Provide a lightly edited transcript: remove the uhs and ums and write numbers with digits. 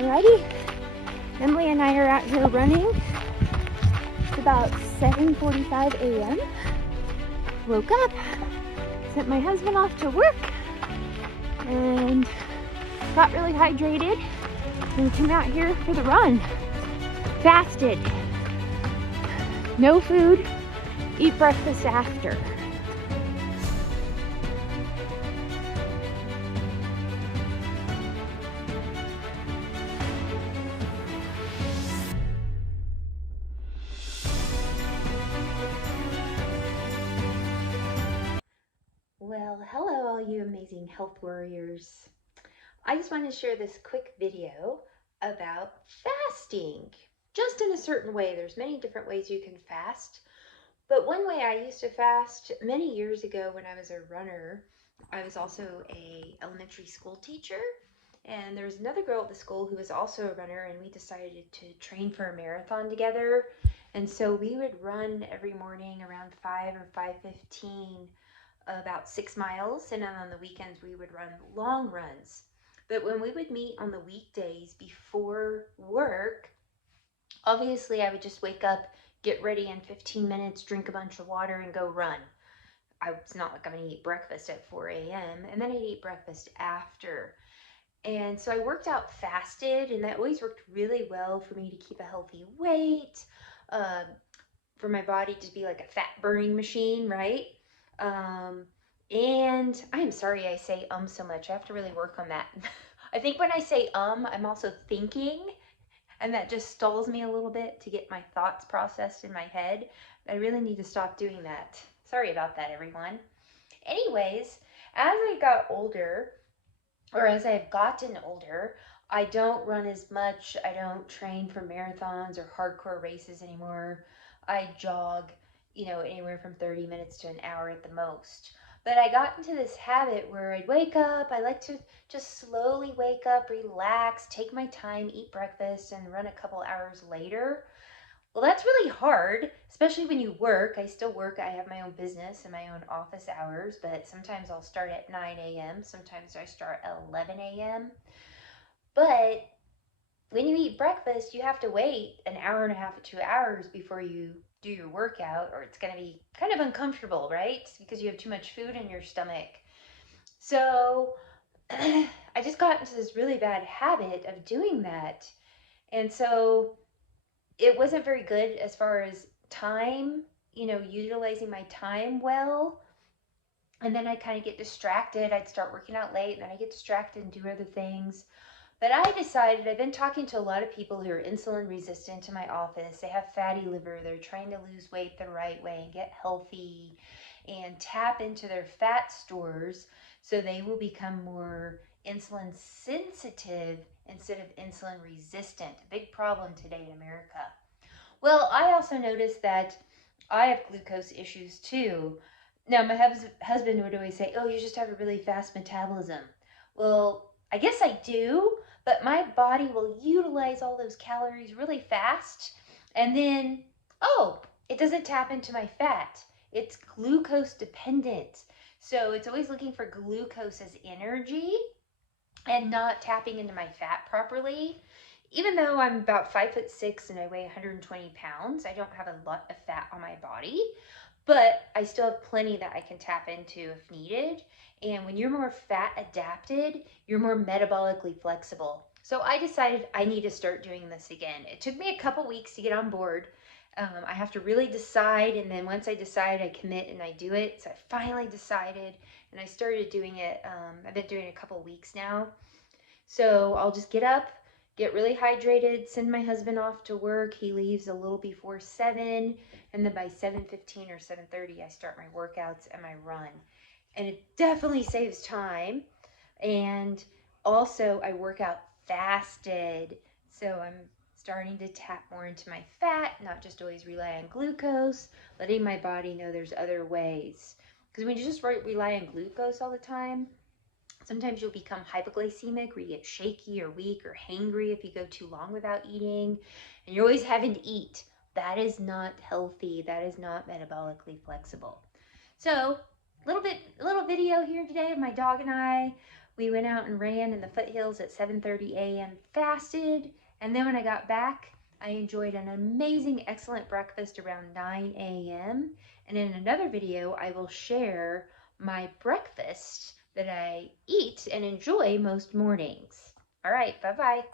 Alrighty, Emily and I are out here running. It's about 7:45 a.m. Woke up, sent my husband off to work, and got really hydrated and came out here for the run. Fasted. No food, eat breakfast after. Well, hello all you amazing health warriors. I just want to share this quick video about fasting. Just in a certain way. There's many different ways you can fast. But one way I used to fast many years ago when I was a runner, I was also a elementary school teacher. And there was another girl at the school who was also a runner, and we decided to train for a marathon together. And so we would run every morning around 5 or 5:15, about 6 miles, and then on the weekends we would run long runs. But when we would meet on the weekdays before work, obviously I would just wake up, get ready in 15 minutes, drink a bunch of water, and go run. It's not like I'm gonna eat breakfast at 4 a.m. and then I'd eat breakfast after. And so I worked out fasted, and that always worked really well for me to keep a healthy weight, for my body to be like a fat burning machine, right? And I'm sorry I say so much. I have to really work on that. I think when I say I'm also thinking, and that just stalls me a little bit to get my thoughts processed in my head. I really need to stop doing that. Sorry about that, everyone. Anyways, as I got older, or as I've gotten older, I don't run as much. I don't train for marathons or hardcore races anymore. I jog, anywhere from 30 minutes to an hour at the most. But I got into this habit where I'd wake up. I like to just slowly wake up, relax, take my time, eat breakfast, and run a couple hours later. Well, that's really hard, especially when you work. I still work. I have my own business and my own office hours, but sometimes I'll start at 9 a.m. Sometimes I start at 11 a.m. But when you eat breakfast, you have to wait an hour and a half to 2 hours before you do your workout, or it's going to be kind of uncomfortable, right? Because you have too much food in your stomach. So I just got into this really bad habit of doing that. And so it wasn't very good as far as time, utilizing my time well. And then I kind of get distracted. I'd start working out late, and then I get distracted and do other things. But I decided, I've been talking to a lot of people who are insulin resistant in my office. They have fatty liver. They're trying to lose weight the right way and get healthy and tap into their fat stores so they will become more insulin sensitive instead of insulin resistant. A big problem today in America. Well, I also noticed that I have glucose issues too. Now, my husband would always say, oh, you just have a really fast metabolism. Well, I guess I do, but my body will utilize all those calories really fast, and then, it doesn't tap into my fat. It's glucose dependent. So it's always looking for glucose as energy and not tapping into my fat properly. Even though I'm about 5'6" and I weigh 120 pounds, I don't have a lot of fat on my body, but I still have plenty that I can tap into if needed. And when you're more fat adapted, you're more metabolically flexible. So I decided I need to start doing this again. It took me a couple weeks to get on board. I have to really decide, and then once I decide, I commit and I do it. So I finally decided, and I started doing it. I've been doing it a couple weeks now. So I'll just get up, get really hydrated, send my husband off to work. He leaves a little before 7, and then by 7:15 or 7:30, I start my workouts and my run. And it definitely saves time. And also, I work out fasted. So I'm starting to tap more into my fat, not just always rely on glucose, letting my body know there's other ways. Because when you just rely on glucose all the time, sometimes you'll become hypoglycemic, where you get shaky or weak or hangry if you go too long without eating, and you're always having to eat. That is not healthy. That is not metabolically flexible. So, little video here today of my dog and I. We went out and ran in the foothills at 7:30 a.m. fasted, and then when I got back, I enjoyed an amazing, excellent breakfast around 9 a.m. And in another video, I will share my breakfast that I eat and enjoy most mornings. All right, bye-bye.